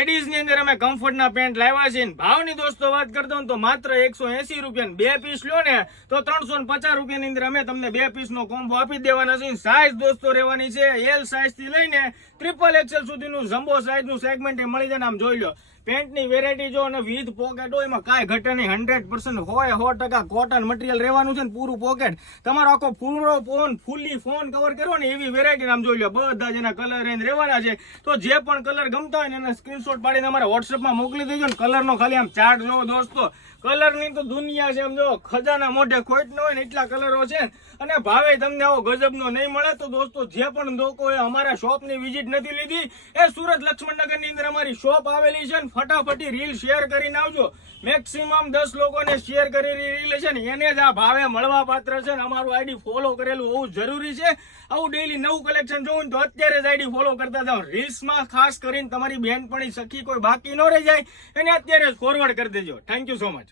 Ladies ની અંદર અમે કમ્ફર્ટ ના પેન્ટ લાવ્યા છે. ભાવની દોસ્તો વાત કરતો તો માત્ર 180 રૂપિયા. 2 પીસ લો ને તો 350 રૂપિયા ની અંદર અમે તમને 2 પીસ નો કોમ્બો આપી દેવાના છે. સાઈઝ દોસ્તો રહેવાની છે એલ સાઈઝ થી લઈને XXL સુધીનું જમ્બો સાઈઝ નું સેગમેન્ટ મળી જાય. આમ જોઈ લો પેન્ટની વેરાયટી જો અને વિથ પોકેટ હોય, એમાં કાંઈ ઘટે નહીં. 100% હોય 100% કોટન મટીરિયલ રહેવાનું છે ને પૂરું પોકેટ. તમારો આખો પૂરો ફોન ફોન કવર કરો ને એવી વેરાયટી નામ જોઈ લો. બધા જેના કલર રેન્જ રહેવાના છે. તો જે પણ કલર ગમતા હોય ને એના સ્ક્રીનશોટ પાડીને અમારા વોટ્સએપમાં મોકલી દેજો ને કલરનો ખાલી આમ ચાર્ટ જોવો દોસ્તો. કલરની તો દુનિયા છે. આમ જો ખજાના મોઢે ખોટ ન હોય ને એટલા કલરો છે. અને ભાવે તમને આવો ગજબનો નહીં મળે. તો દોસ્તો જે પણ લોકોએ અમારા શોપની વિઝિટ નથી લીધી એ સુરત લક્ષ્મણનગરની અંદર અમારી શોપ આવેલી છે. ફટાફટી રીલ શેર કરીને આવજો. મેક્સિમમ 10 લોકોને શેર કરેલી રીલ છે ને એને જ આ ભાવે મળવા પાત્ર છે. ને અમારું આઈડી ફોલો કરેલું હોવું જરૂરી છે. આવું ડેઈલી નવું કલેક્શન જોવું ને તો અત્યારે જ આઈડી ફોલો કરતા જાઓ. રીલ્સમાં ખાસ કરીને તમારી બહેનપણી સખી કોઈ બાકી ન રહી જાય એને અત્યારે જ ફોરવર્ડ કરી દેજો. Thank you so much.